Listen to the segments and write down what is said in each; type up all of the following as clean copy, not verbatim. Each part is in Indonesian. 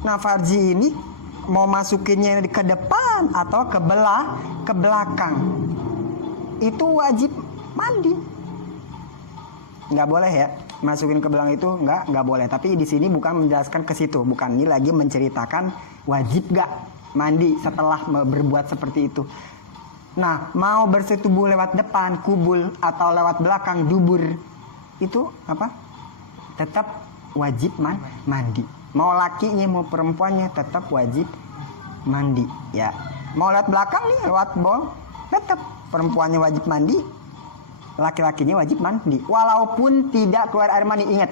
Nah, farji ini mau masukinnya ke depan atau ke belakang, itu wajib mandi. Nggak boleh ya, masukin ke belakang itu nggak boleh. Tapi di sini bukan menjelaskan ke situ, bukan, ini lagi menceritakan wajib nggak mandi setelah berbuat seperti itu. Nah, mau bersetubuh lewat depan, kubul, atau lewat belakang, dubur, itu apa? Tetap wajib mandi. Mau lakinya mau perempuannya tetap wajib mandi ya. Mau lewat belakang nih, lewat bol, tetap perempuannya wajib mandi, laki-lakinya wajib mandi walaupun tidak keluar air mani. Ingat,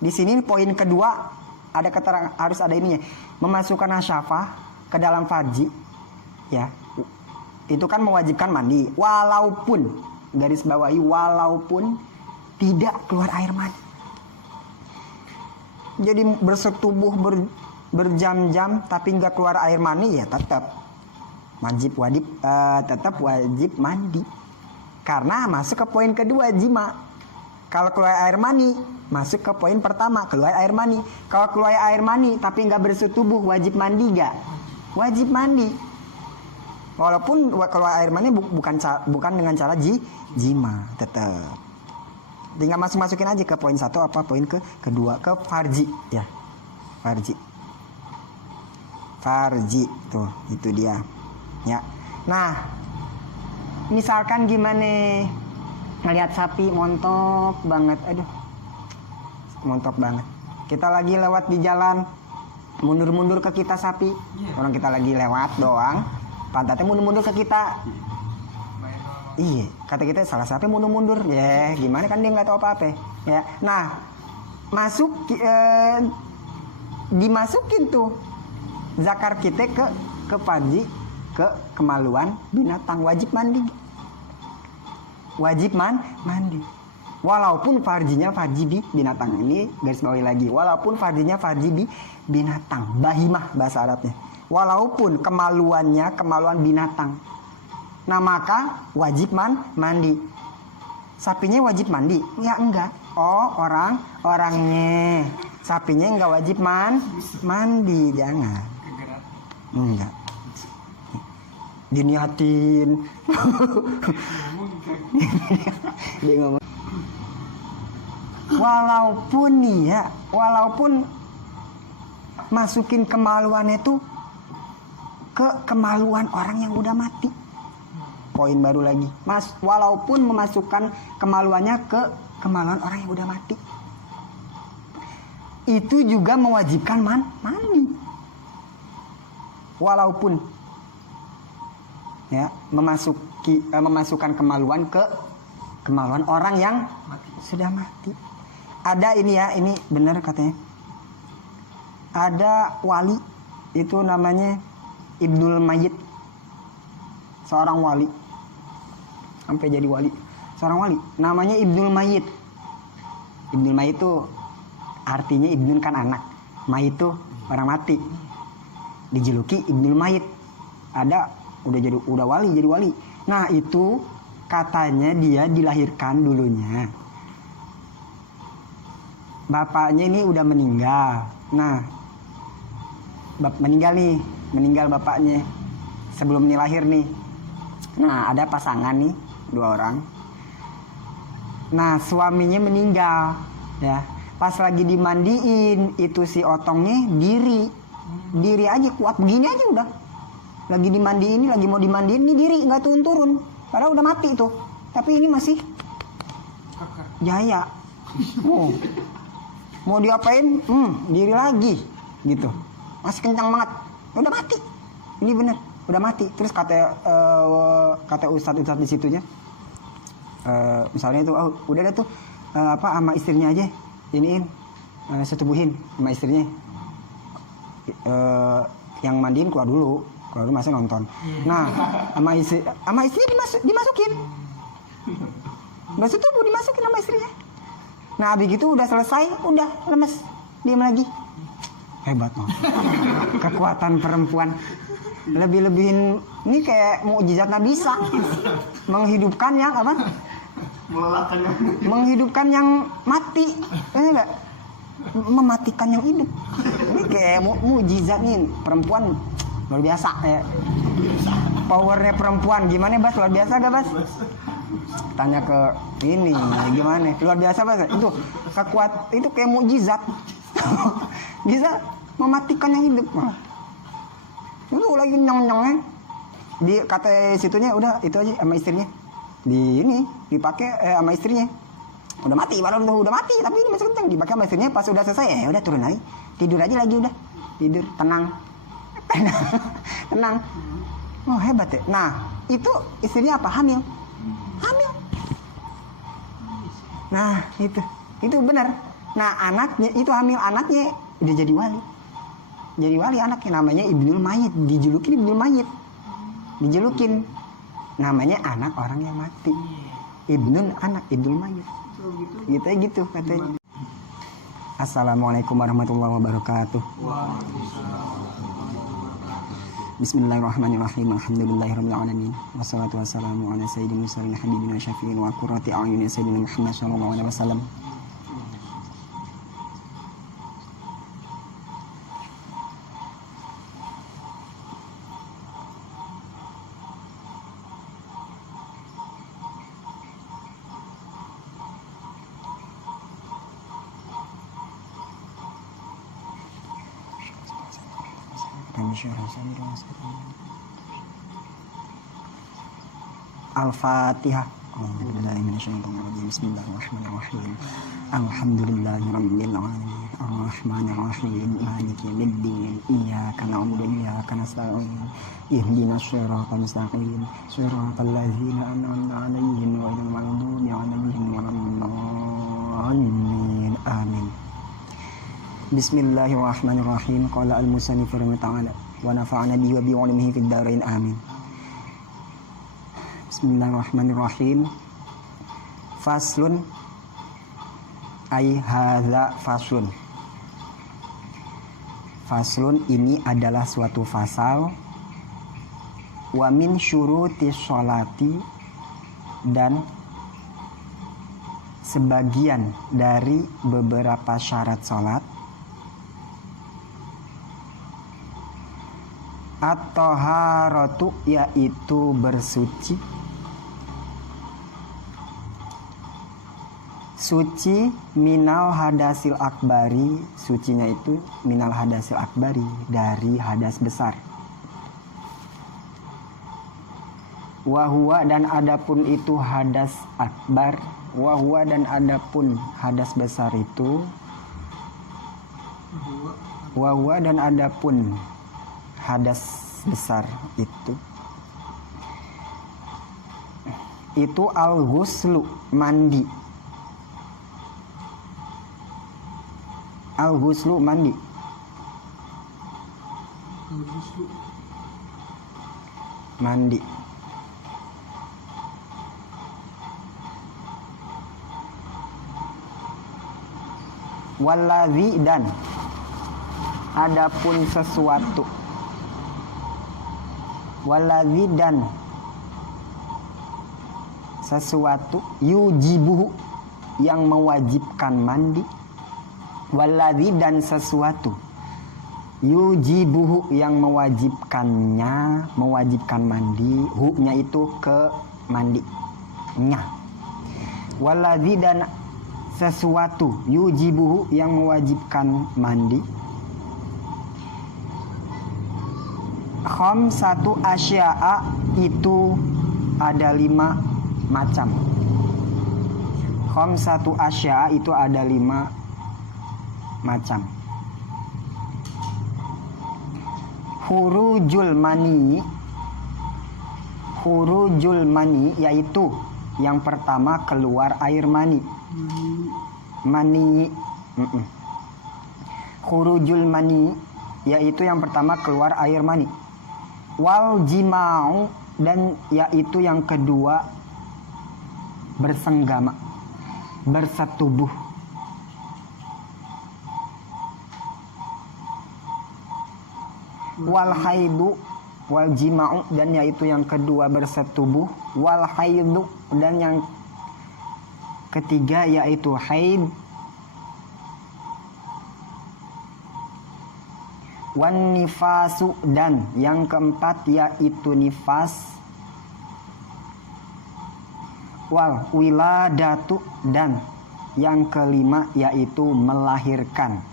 di sini poin kedua ada keterangan, harus ada ininya, memasukkan hasyafah ke dalam farji ya, itu kan mewajibkan mandi walaupun, garis bawahi, walaupun tidak keluar air mani. Jadi bersetubuh berjam-jam tapi nggak keluar air mani ya tetap wajib mandi. Karena masuk ke poin kedua, jima. Kalau keluar air mani, masuk ke poin pertama, keluar air mani. Kalau keluar air mani tapi nggak bersetubuh, wajib mandi nggak? Wajib mandi. Walaupun keluar air mani bukan dengan cara jima, tetap. Tinggal masukin aja ke poin satu apa poin kedua, ke farji ya. Farji tuh, itu dia ya. Nah, misalkan gimana ngelihat sapi montok banget, montok banget. Kita lagi lewat di jalan, mundur-mundur ke kita sapi. Orang kita lagi lewat doang, pantatnya mundur-mundur ke kita. Iya, kata kita salah sapi mundur-mundur. Ya, gimana kan dia nggak tahu apa-apa ya. Nah, dimasukin tuh zakar kita ke farji, ke kemaluan binatang, wajib mandi. Mandi. Walaupun farjinya farji binatang. Ini garis bawahi lagi. Walaupun farjinya farji binatang, bahimah bahasa Arabnya. Walaupun kemaluannya kemaluan binatang. Nah, maka wajib mandi. Sapinya wajib mandi? Ya enggak. Oh, orangnya. Sapinya enggak wajib mandi, jangan. Enggak. Diniatin. Dia ngomong. Walaupun masukin kemaluannya itu ke kemaluan orang yang udah mati. Poin baru lagi, walaupun memasukkan kemaluannya ke kemaluan orang yang udah mati, itu juga mewajibkan mandi. Walaupun ya memasukkan kemaluan ke kemaluan orang yang sudah mati. Ada ini ya, ini benar katanya. Ada wali, itu namanya Ibnul Mayyit, seorang wali. Sampai jadi wali, seorang wali namanya Ibnul Mayyit. Ibnul Mayyit itu artinya Ibnul kan anak, Mayyit itu orang mati, dijuluki Ibnul Mayyit. Ada udah wali, jadi wali. Nah, itu katanya dia dilahirkan dulunya, bapaknya ini udah meninggal. Nah, meninggal bapaknya sebelum ini lahir nih. Nah, ada pasangan nih, 2 orang. Nah, suaminya meninggal ya. Pas lagi dimandiin, itu si otongnya diri aja kuat begini aja udah. Lagi dimandiin, lagi mau dimandiin, ini diri nggak turun. Padahal udah mati tuh. Tapi ini masih jaya. Mau diapain? Diri lagi gitu. Masih kencang banget. Udah mati. Ini bener, udah mati. Terus kata ustadz di situnya, misalnya itu, udah ada tuh sama istrinya aja, iniin, setubuhin sama istrinya. Yang mandiin keluar dulu masa nonton. Nah, sama istrinya dimasukin. Bersetubuh dimasukin sama istrinya. Nah, habis gitu udah selesai, udah lemes, diam lagi. Hebat loh. Kekuatan perempuan. Lebih-lebihin ini kayak mukjizat Nabi Isa. Menghidupkan yang apa? Menghidupkan yang mati. Enggak? Mematikan yang hidup. Ini kayak kayak mujizat nih perempuan luar biasa ya. Powernya perempuan gimana Bas, luar biasa gak Bas? Tanya ke ini gimana luar biasa Bas, itu kekuat itu kayak mukjizat. Bisa mematikan yang hidup. Itu lagi nyong-nyongnya di kata situnya udah itu aja sama istrinya di ini dipakai sama istrinya udah mati, baru udah mati tapi ini masih kenceng dipakai sama istrinya. Pas udah selesai udah turun lagi, tidur aja lagi, udah tidur tenang. Tenang. Oh hebat ya. Nah itu istrinya apa, hamil. Nah itu benar. Nah anaknya itu hamil, anaknya udah jadi wali anaknya, namanya Ibnul Mayyit, dijulukin Ibnul Mayyit, dijulukin namanya anak orang yang mati. Ibnul Mayyit gitu katanya. Assalamualaikum warahmatullahi wabarakatuh. Bismillahirrahmanirrahim. Alhamdulillahirabbil alamin. Wassalatu wassalamu ala sayyidil mursalin habibina syafi'in wa qurrati a'yunina sayyidina Muhammad sallallahu alaihi wasallam. Al-Fatihah. Bismillahirrahmanirrahim. Alhamdulillahirabbil alamin. Arrahmanirrahim. Maliki yaumiddin. Iyyaka na'budu wa iyyaka nasta'in. Ihdinas siratal mustaqim. Siratal ladzina an'amta 'alaihim ghairil maghdubi 'alaihim waladdallin. Amin. Bismillahirrahmanirrahim. Qala al-musannif rahimahullah wa nafa'ana bihi wa bi 'ilmihi fid dharain. Amin. Bismillahirrahmanirrahim. Faslun ay hadza faslun. Faslun ini adalah suatu fasal. Wa min syurutis sholati, dan sebagian dari beberapa syarat sholat. At-taharatu, yaitu bersuci. Suci minal hadasil akbari, sucinya itu minal hadasil akbari, dari hadas besar. Wahwa, dan adapun itu hadas akbar. Wahwa, dan adapun hadas besar itu. Wahwa, dan adapun hadas besar itu al-ghuslu, mandi. Al-ghuslu, mandi. Mandi. Waladzi, dan adapun sesuatu. Waladzi, dan sesuatu. Yujibuhu, yang mewajibkan mandi. Waladzi, dan sesuatu. Yujibuhu, yang mewajibkannya, mewajibkan mandi. Hu-nya itu ke mandi nya. Waladzi, dan sesuatu. Yujibuhu, yang mewajibkan mandi. Khamsatu asya'a, itu ada 5 macam. Khamsatu asya'a, itu ada 5 macam. Khurujul mani. Khurujul mani, yaitu yang pertama keluar air mani. Mani. Khurujul mani, yaitu yang pertama keluar air mani. Wal jima'u, dan yaitu yang kedua bersenggama, bersetubuh. Wal haidu, wal jima'u, dan yaitu yang kedua bersetubuh. Wal haidu, dan yang ketiga yaitu haid. wan nifasu, dan yang keempat yaitu nifas, wal wiladatu, dan yang kelima yaitu melahirkan.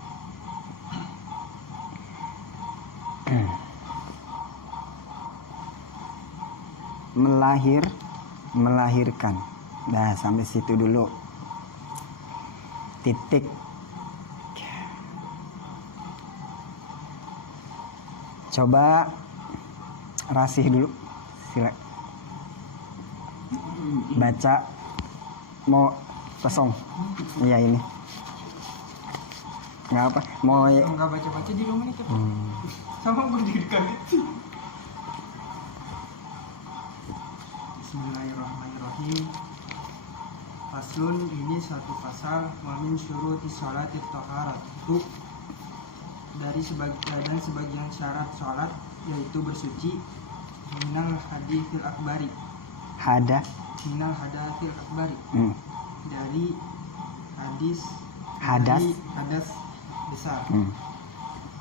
Melahirkan. Dah sampai situ dulu. Titik. Coba rasih dulu. Sila. Baca. Mau kosong. Iya ini. Nggak apa. Mau nggak baca-baca di rumah nih cepet. Sama gue jadi kaget. Bismillahirrahmanirrahim. Faslun, ini satu pasal. Wa min syuruti sholati thaharatu, dari sebagian syarat sholat yaitu bersuci. Minal hadithil akbari, minal hadathil akbari, dari hadas besar.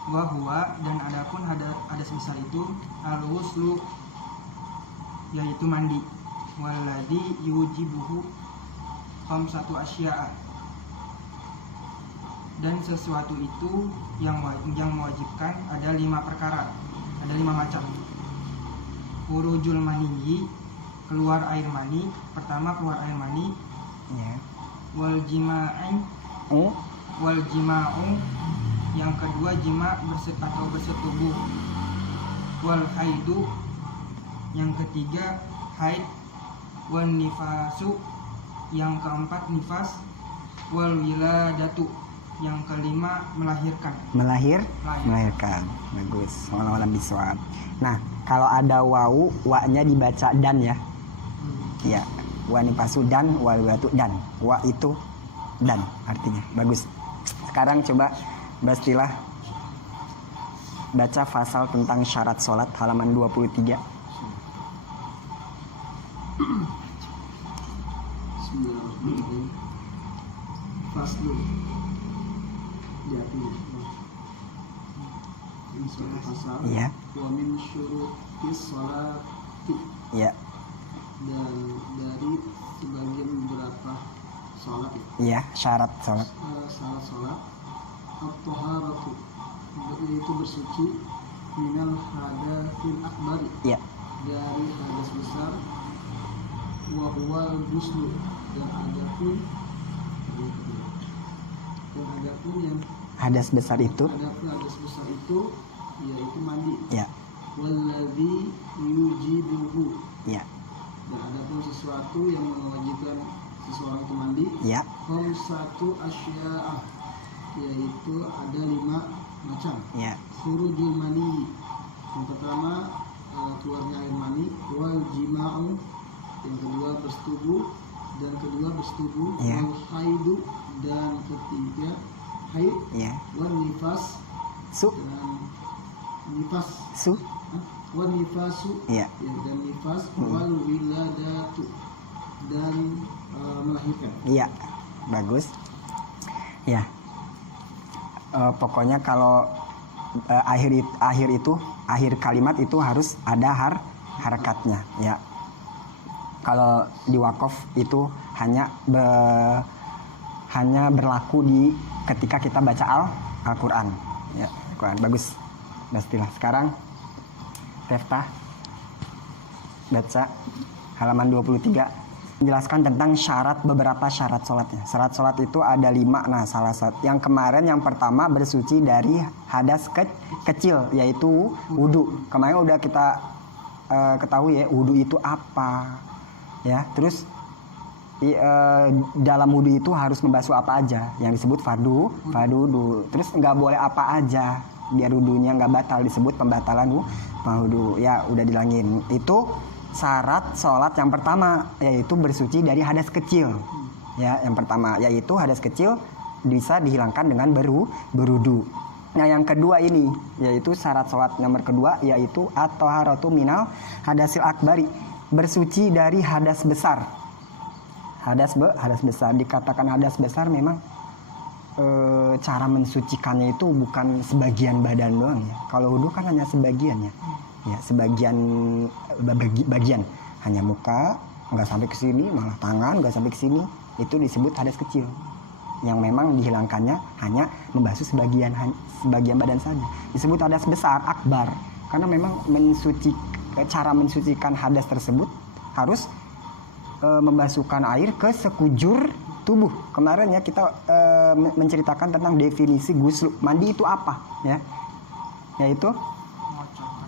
Wahwa, dan adapun hadas besar itu al-wuslu, yaitu mandi. Walladhi yujibuhu khamsatu asya'a, dan sesuatu itu yang mewajibkan ada 5 perkara, ada 5 macam. Urujul maniyyi, keluar air mani. Pertama keluar air mani. Wal jima'u, yang kedua jima atau bersetubuh. Wal haidu, yang ketiga haid. Wan nifasu, yang keempat nifas. Wal wiladatu, yang kelima melahirkan. Melahirkan. Bagus. Wallahualam bishawab. Nah, kalau ada wau, wa-nya dibaca dan ya. Ya, wa nifasu dan, wal wiladatu dan. Wa itu dan artinya. Bagus. Sekarang coba Bastilah baca pasal tentang syarat sholat halaman 23. Bismillahirrahmanirrahim. Faslun, jadi ini suatu pasal. Iya. Wa min syurutis sholati, Iya. dan dari sebagian beberapa sholat. Iya, syarat sholat. Syarat sholat at-thaharatu, yaitu bersuci. Minal hadatsil akbari, Iya. dari hadas besar. Wa huwal ghuslu, dan adapun yang Hadas besar itu. hadas besar itu yaitu mandi. Iya. Walladzi yujibuhu, Iya. dan adapun sesuatu yang mewajibkan seseorang itu mandi. Iya. Khamsatu asya'a, yaitu ada 5 macam. Iya. Khurujul mani, yang pertama keluarnya air mani. Wal jima'u, yang kedua bersetubuh, Iya. Wal haidu, dan ketiga haid. Iya. Wan nifas, dan nifas. Wan nifasu, Iya. dan nifas. Wal wiladatu, dan melahirkan. Iya. Bagus. Ya. Pokoknya kalau akhir kalimat itu harus ada harakatnya, ya. Kalau di wakaf itu hanya berlaku ketika kita baca Al-Qur'an, ya. Al-Qur'an. Bagus. Pastilah. Sekarang Teftah baca halaman 23. Menjelaskan tentang beberapa syarat sholatnya. Syarat sholat itu ada 5. Nah, salah satu yang kemarin, yang pertama bersuci dari hadas kecil, yaitu wudu. Kemarin udah kita ketahui ya, wudu itu apa, ya. Terus dalam wudu itu harus membasuh apa aja, yang disebut fardu wudu. Terus nggak boleh apa aja, biar wudunya nggak batal, disebut pembatalan wudu. Ya, udah dilangin. Itu syarat sholat yang pertama, yaitu bersuci dari hadas kecil. Ya, yang pertama yaitu hadas kecil bisa dihilangkan dengan berwudu. Nah, yang kedua ini yaitu syarat sholat nomor kedua, yaitu at-thaharatu minal hadasil akbari, bersuci dari hadas besar. Hadas besar, dikatakan hadas besar memang cara mensucikannya itu bukan sebagian badan doang ya. Kalau wudhu kan hanya sebagian ya. Ya, sebagian bagian hanya muka, nggak sampai ke sini, malah tangan nggak sampai ke sini. Itu disebut hadas kecil. Yang memang dihilangkannya hanya membasuh sebagian badan saja. Disebut hadas besar, akbar. Karena memang cara mensucikan hadas tersebut harus membasuhkan air ke sekujur tubuh. Kemarin ya kita menceritakan tentang definisi ghusl. Mandi itu apa ya? Yaitu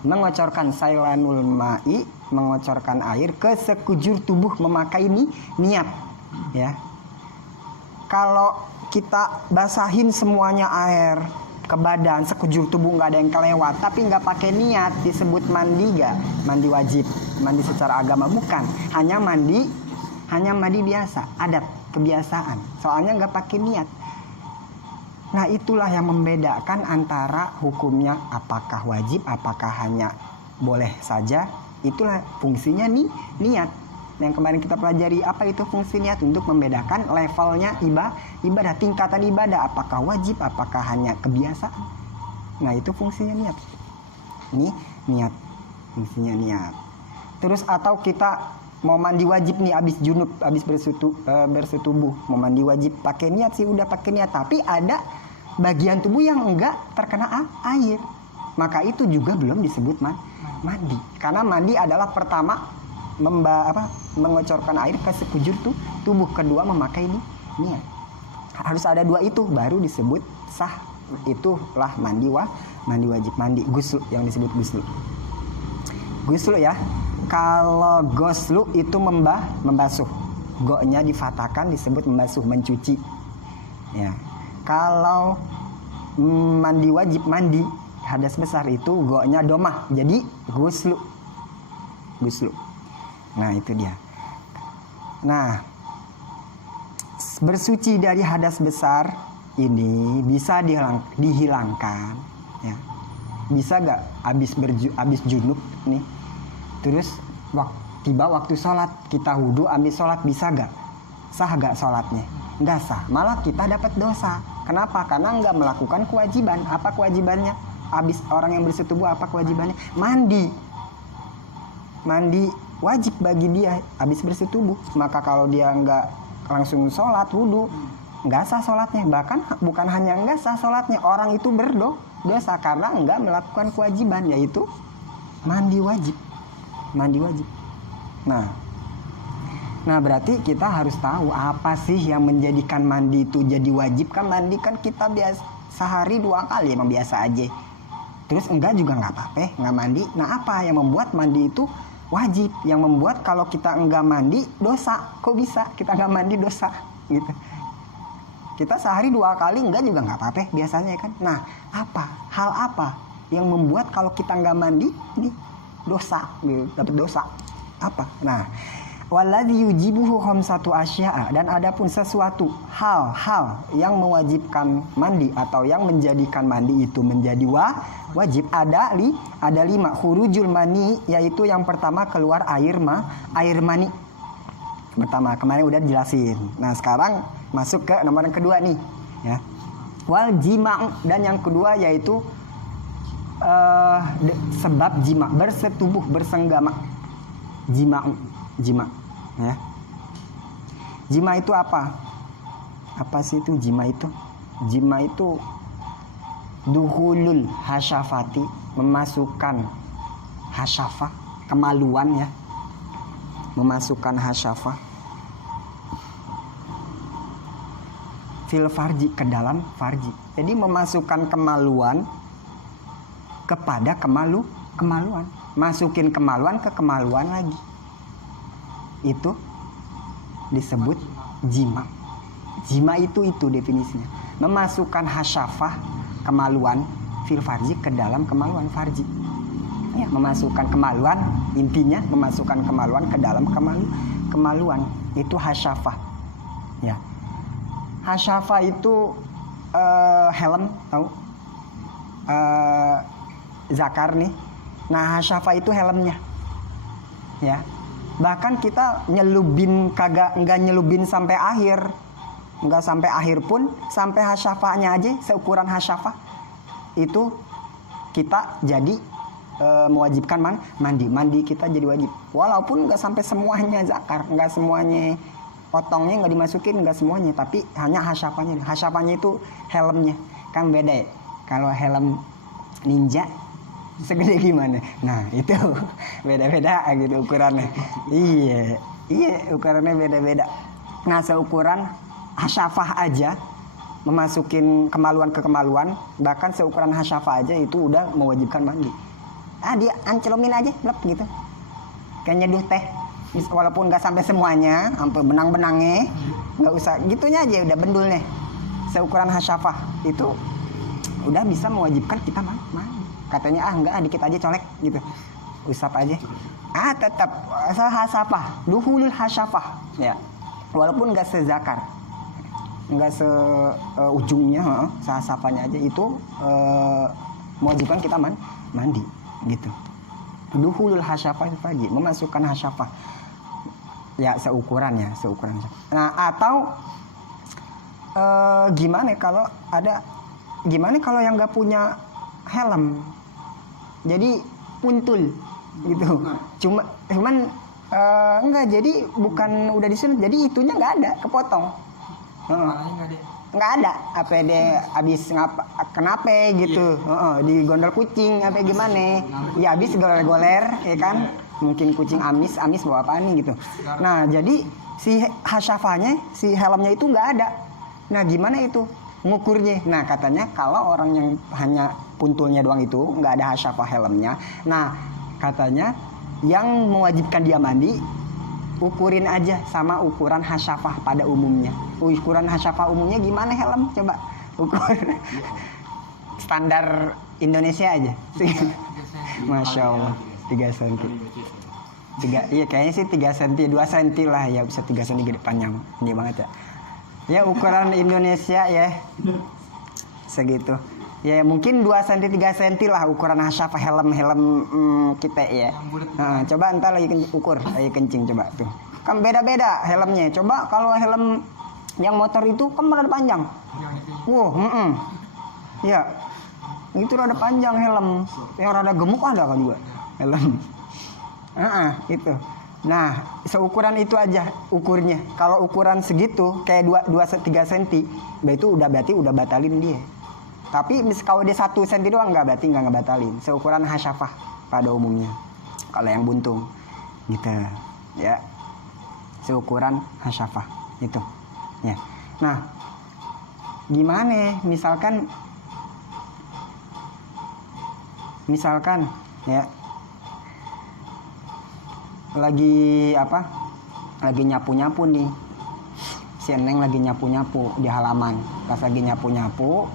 mengocorkan sailanul ma'i, mengocorkan air ke sekujur tubuh, memakai niat ya. Kalau kita basahin semuanya air ke badan, sekujur tubuh, nggak ada yang kelewat, tapi nggak pakai niat, disebut mandi nggak? Mandi wajib, mandi secara agama bukan, hanya mandi biasa, adat, kebiasaan. Soalnya nggak pakai niat. Nah itulah yang membedakan antara hukumnya apakah wajib, apakah hanya boleh saja. Itulah fungsinya niat. Yang kemarin kita pelajari, apa itu fungsi niat? Untuk membedakan levelnya ibadah, tingkatan ibadah, apakah wajib, apakah hanya kebiasaan. Nah itu fungsinya niat. Ini niat, fungsinya niat. Terus atau kita mau mandi wajib nih, abis junub, abis bersetubuh, mau mandi wajib, pakai niat sih, udah pakai niat, tapi ada bagian tubuh yang enggak terkena air, maka itu juga belum disebut mandi. Karena mandi adalah pertama mengocorkan air ke sekujur tubuh, kedua memakai niat. Harus ada dua itu baru disebut sah. Itulah mandi wajib, mandi ghusl yang disebut ghusl. Ghusl ya. Kalau ghusl itu membasuh. Go-nya difatahkan disebut membasuh, mencuci. Ya. Kalau mandi wajib, mandi hadas besar itu go-nya domah. Jadi ghusl. Nah, itu dia. Nah, bersuci dari hadas besar ini bisa dihilangkan ya. Bisa gak abis junub nih, terus tiba waktu sholat, kita wudhu ambil sholat, bisa gak? Sah gak sholatnya? Nggak sah, malah kita dapat dosa. Kenapa? Karena nggak melakukan kewajiban. Apa kewajibannya? Abis orang yang bersetubuh, apa kewajibannya? Mandi wajib bagi dia abis bersetubuh. Maka kalau dia nggak langsung sholat wudhu, nggak sah sholatnya. Bahkan bukan hanya nggak sah sholatnya, orang itu berdosa karena nggak melakukan kewajiban, yaitu mandi wajib. Nah berarti kita harus tahu apa sih yang menjadikan mandi itu jadi wajib. Kan mandi kan kita biasa sehari 2 kali, emang biasa aja. Terus enggak juga nggak apa-apa, nggak mandi. Nah apa yang membuat mandi itu wajib? Yang membuat kalau kita enggak mandi dosa. Kok bisa kita nggak mandi dosa gitu? Kita sehari 2 kali enggak juga nggak apa-apa biasanya kan. Nah hal apa yang membuat kalau kita nggak mandi ini dosa gitu, dapat dosa apa? Nah waladhi yujibuhu khamsatu asya'a, dan adapun sesuatu hal-hal yang mewajibkan mandi atau yang menjadikan mandi itu menjadi wajib ada 5. Khurujul mani, yaitu yang pertama keluar air mani. Pertama kemarin udah jelasin. Nah sekarang masuk ke nomor yang kedua nih ya. Wal jima', dan yang kedua yaitu sebab jima, bersetubuh, bersenggama. Jima ya. Jima itu apa sih itu jima itu? Jima itu duhulul hasyafati, memasukkan hasyafah, kemaluan ya, memasukkan hasyafah fil farji, ke dalam farji. Jadi memasukkan kemaluan kepada kemaluan, masukin kemaluan ke kemaluan lagi. Itu disebut jima. Jima itu definisinya, memasukkan hasyafah, kemaluan, fil farji, ke dalam kemaluan farji ya, memasukkan kemaluan, intinya memasukkan kemaluan ke dalam kemaluan. Itu hasyafah ya. Hasyafah itu helm, tahu? Zakar nih. Nah hasyafah itu helmnya ya. Bahkan kita nyelubin nggak nyelubin sampai akhir nggak sampai akhir pun, sampai hasyafahnya aja, seukuran hasyafah itu kita jadi mewajibkan mandi kita jadi wajib, walaupun nggak sampai semuanya zakar, nggak semuanya potongnya nggak dimasukin, nggak semuanya, tapi hanya hasyafahnya itu helmnya kan beda ya. Kalau helm ninja segede gimana, nah itu beda-beda gitu ukurannya. Iya ukurannya beda-beda. Nah seukuran hasyafah aja memasukin kemaluan ke kemaluan, bahkan seukuran hasyafah aja itu udah mewajibkan mandi. Dia ancelomin aja blep gitu, kayak nyeduh teh, walaupun nggak sampai semuanya, sampai benang-benangnya, nggak usah gitunya aja, udah bendulnya seukuran hasyafah itu udah bisa mewajibkan kita mandi. Katanya enggak, dikit aja colek gitu, usap aja, tetap hasyafah, duhulul hasyafah ya, walaupun nggak sezakar, nggak ujungnya, hasyafahnya aja itu mewajibkan kita mandi gitu. Duhulul hasyafah itu lagi memasukkan hasyafah ya, seukuran. Nah atau gimana kalau yang nggak punya helm, jadi puntul gitu, cuman enggak, jadi bukan udah disunat, jadi itunya nggak ada, kepotong, nggak ada, apa dia habis kenapa gitu, digondol kucing apa gimana ya, habis goler-goler ya kan, mungkin kucing amis bawa apa nih gitu. Nah jadi si hasyafahnya, si helmnya itu nggak ada. Nah gimana itu ngukurnya? Nah katanya kalau orang yang hanya puntulnya doang itu nggak ada hasyafah helmnya, nah katanya yang mewajibkan dia mandi, ukurin aja sama ukuran hasyafah pada umumnya. Ukuran hasyafah umumnya gimana helm? Coba ukur standar Indonesia aja. Masya Allah 3 cm. Iya kayaknya sih 3 cm, 2 cm lah ya, bisa 3 cm gede panjang. Ini banget ya. Ya ukuran Indonesia ya segitu. Ya mungkin 2 cm 3 cm lah ukuran hasyafah helm kita ya. Coba entar lagi ukur, lagi kencing coba tuh. Kan beda-beda helmnya. Coba kalau helm yang motor itu kan rada panjang. Ya. Itu rada panjang helm. Yang rada gemuk ada kan juga helm. Itu. Nah, seukuran itu aja ukurnya. Kalau ukuran segitu kayak 2-3 cm, berarti udah batalin dia. Tapi kalau dia 1 cm doang berarti nggak batalin. Seukuran hasyafah pada umumnya. Kalau yang buntung gitu ya. Seukuran hasyafah itu. Ya. Nah, gimana misalkan ya lagi nyapu-nyapu nih, si Neng lagi nyapu-nyapu di halaman. Pas lagi nyapu-nyapu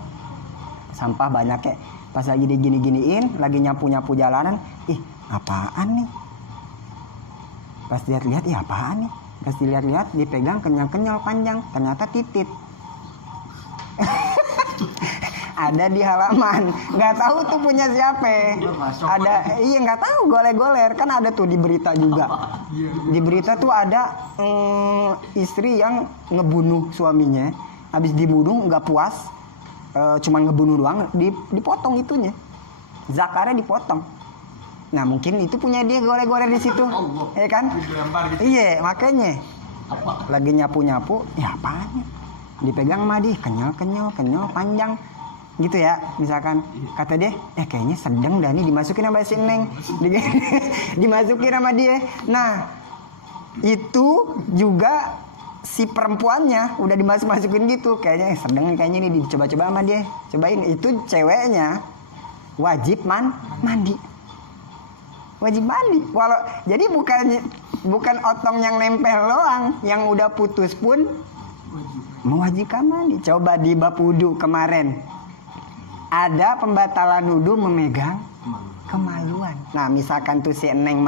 sampah banyak ya, pas lagi digini-giniin, lagi nyapu-nyapu jalanan, apaan nih, pas lihat-lihat apaan nih, pas dilihat-lihat dipegang kenyal-kenyal panjang, ternyata titit. Ada di halaman, nggak tahu tuh punya siapa. Ada, nggak tahu, goler-goler kan ada tuh di berita juga. Di berita tuh ada istri yang ngebunuh suaminya, habis dibunuh nggak puas, cuman ngebunuh doang, dipotong itunya, zakarnya dipotong. Nah mungkin itu punya dia, goler-goler di situ, ya kan? Iya makanya lagi nyapu-nyapu, ya apaan? Dipegang sama dia, kenyal panjang. Gitu ya, misalkan kata dia, kayaknya sedang dah nih, dimasukin sama si Neng, dimasukin sama dia. Nah itu juga si perempuannya udah dimasukin gitu, kayaknya sedang, kayaknya nih dicoba-coba sama dia, cobain. Itu ceweknya wajib mandi, wajib mandi. Jadi bukan otong yang nempel doang, yang udah putus pun mewajibkan mandi. Coba di bab wudu kemarin ada pembatalan wudu memegang kemaluan. Nah misalkan tuh si Neng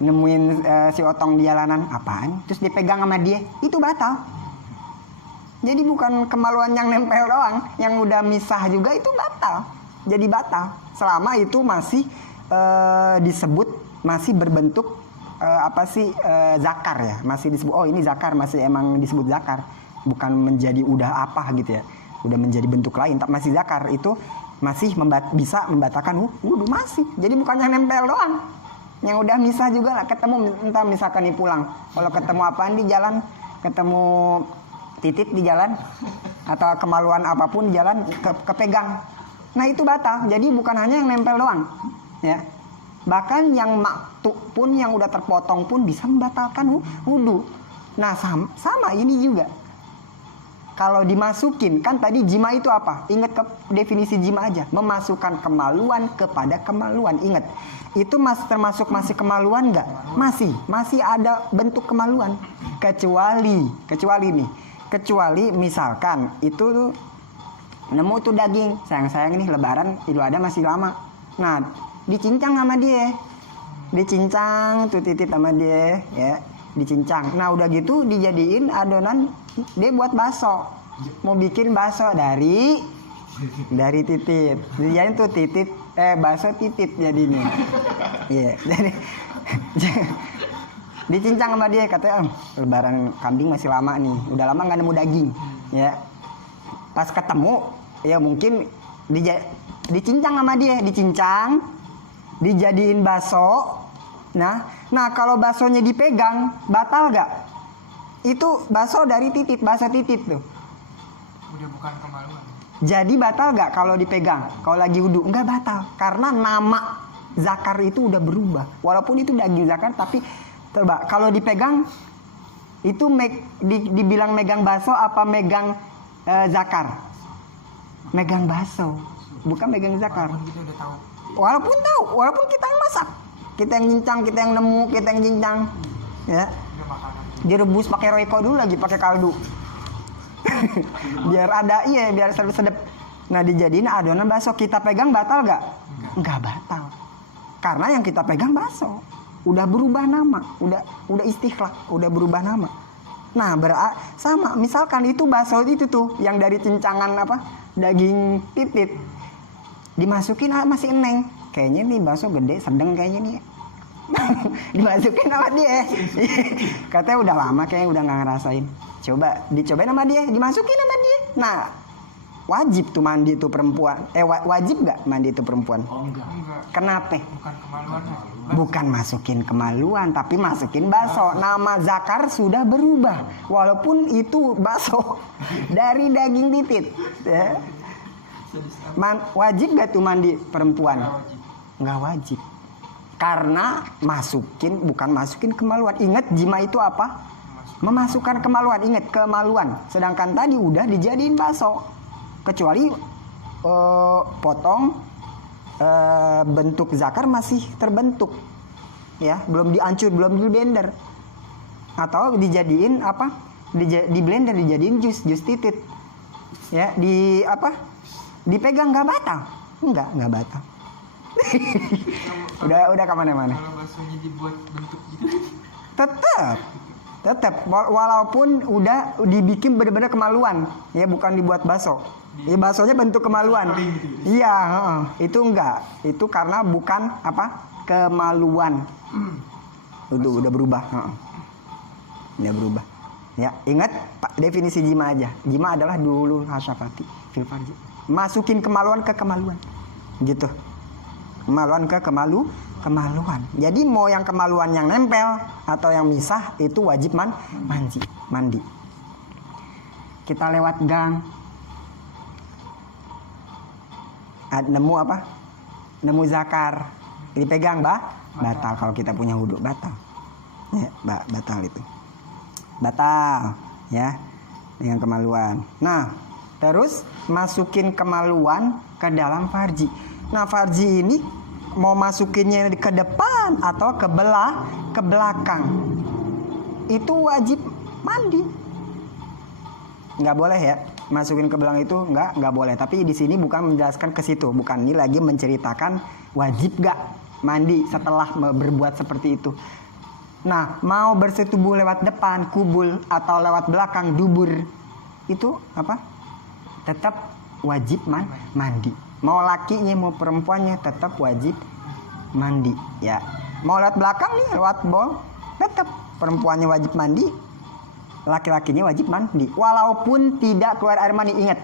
nemuin si otong di jalanan, apaan, terus dipegang sama dia, itu batal. Jadi bukan kemaluan yang nempel doang, yang udah misah juga itu batal. Jadi batal selama itu masih disebut masih berbentuk zakar ya, masih disebut, oh ini zakar, masih emang disebut zakar, bukan menjadi udah apa gitu ya, udah menjadi bentuk lain, tak masih zakar, itu masih bisa membatalkan wudhu masih. Jadi bukan yang nempel doang, yang udah misah juga lah, ketemu entah misalkan nih pulang, kalau ketemu apaan di jalan, ketemu titit di jalan atau kemaluan apapun di jalan kepegang, nah itu batal. Jadi bukan hanya yang nempel doang ya, bahkan yang maktu pun, yang udah terpotong pun bisa membatalkan wudhu. Nah sama ini juga, kalau dimasukin, kan tadi jima itu apa? Ingat ke definisi jima aja, memasukkan kemaluan kepada kemaluan. Ingat, itu termasuk masih kemaluan nggak? Masih ada bentuk kemaluan. Kecuali misalkan itu tuh nemu tuh daging, sayang nih lebaran Idul Adha masih lama. Nah, dicincang sama dia. Dicincang tuh titit sama dia ya, dicincang. Nah, udah gitu dijadiin adonan dia buat bakso. Mau bikin bakso dari titit. Dijadiin tuh titit bakso titit jadinya. Iya, jadi dicincang sama dia, katanya lebaran kambing masih lama nih, udah lama nggak nemu daging ya. Pas ketemu ya mungkin dicincang sama dia, dijadiin bakso. Nah kalau baksonya dipegang batal gak? Itu bakso dari titit, bakso titit tuh Udah bukan kemaluan. jadi batal gak kalau dipegang? Kalau lagi wudhu nggak batal, karena nama zakar itu udah berubah. Walaupun itu daging zakar, tapi coba kalau dipegang itu dibilang megang bakso apa megang zakar? Megang bakso, bukan megang zakar. Walaupun kita udah tahu. Walaupun kita yang masak, kita yang nyincang, kita yang nemu, kita yang cincang, ya. Udah makanan. Direbus pakai royco dulu lagi, pakai kaldu. Biar ada, biar sedep-sedep. Nah, dijadiin adonan bakso, kita pegang batal gak? Enggak batal. Karena yang kita pegang bakso. Udah berubah nama, udah istiqlal, udah berubah nama. Nah, sama, misalkan itu bakso itu tuh yang dari cincangan daging titit. Dimasukin masih eneng. Kayaknya nih bakso gede, sedang kayaknya nih. Dimasukin sama dia. Katanya udah lama kayaknya udah nggak ngerasain. Dicobain sama dia, dimasukin sama dia. Nah, wajib tuh mandi tuh perempuan. Wajib nggak mandi tuh perempuan? Oh, enggak. Kenapa? Bukan kemaluannya. Bukan masukin kemaluan, tapi masukin bakso. Nama zakar sudah berubah, walaupun itu bakso dari daging titit. Ya. Wajib gak tuh mandi perempuan? Nggak wajib. Karena bukan masukin kemaluan. Ingat jima itu apa? Memasukkan kemaluan. Ingat, kemaluan. Sedangkan tadi udah dijadiin bakso. Kecuali potong bentuk zakar masih terbentuk, ya, belum dihancur, belum di blender, atau dijadiin di blender, dijadiin jus titit, ya, dipegang nggak batal, nggak batal. udah kemana-mana. Kalau baksonya dibuat bentuk gitu, tetap walaupun udah dibikin benar-benar kemaluan, ya, bukan dibuat bakso. Ya, baksonya bentuk kemaluan. Iya, itu enggak. Itu karena bukan kemaluan. Udah berubah. Udah berubah. Ya, ingat definisi jima aja. Jima adalah dulul hasyafati fil farji. Masukin kemaluan ke kemaluan. Gitu. Kemaluan ke kemaluan. Jadi mau yang kemaluan yang nempel atau yang misah itu wajib mandi. Kita lewat gang. Nemu zakar, dipegang batal. Kalau kita punya wudhu batal, ya, batal itu, ya, dengan kemaluan. Nah, terus masukin kemaluan ke dalam farji. Nah, farji ini mau masukinnya ke depan atau ke belakang, itu wajib mandi. Nggak boleh ya, masukin ke belakang itu nggak boleh. Tapi di sini bukan menjelaskan ke situ, bukan, ini lagi menceritakan wajib nggak mandi setelah berbuat seperti itu. Nah, mau bersetubuh lewat depan kubul atau lewat belakang dubur, itu tetap wajib mandi. Mau lakinya mau perempuannya tetap wajib mandi, ya. Mau lewat belakang nih, lewat bol, tetap perempuannya wajib mandi, laki-lakinya wajib mandi. Walaupun tidak keluar air mani, ingat.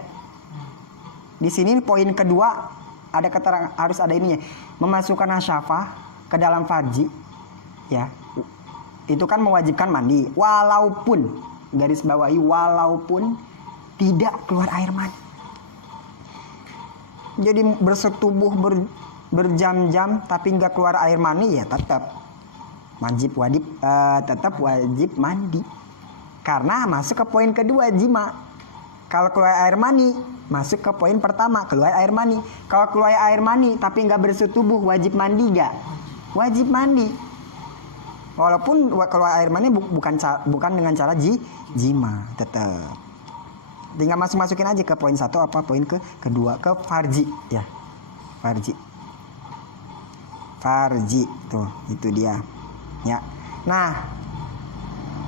Di sini poin kedua ada keterangan, harus ada ininya. Memasukkan hasyafah ke dalam farji, ya. Itu kan mewajibkan mandi. Walaupun, garis bawahi, walaupun tidak keluar air mani. Jadi bersetubuh berjam-jam tapi nggak keluar air mani, ya tetap wajib mandi. Karena masuk ke poin kedua, jima. Kalau keluar air mani, masuk ke poin pertama, keluar air mani. Kalau keluar air mani tapi nggak bersetubuh, wajib mandi nggak? Wajib mandi. Walaupun keluar air mani bukan dengan cara jima, tetap. Tinggal masukin aja ke poin 1 apa poin kedua, ke farji, ya. Farji tuh, itu dia. Ya. Nah,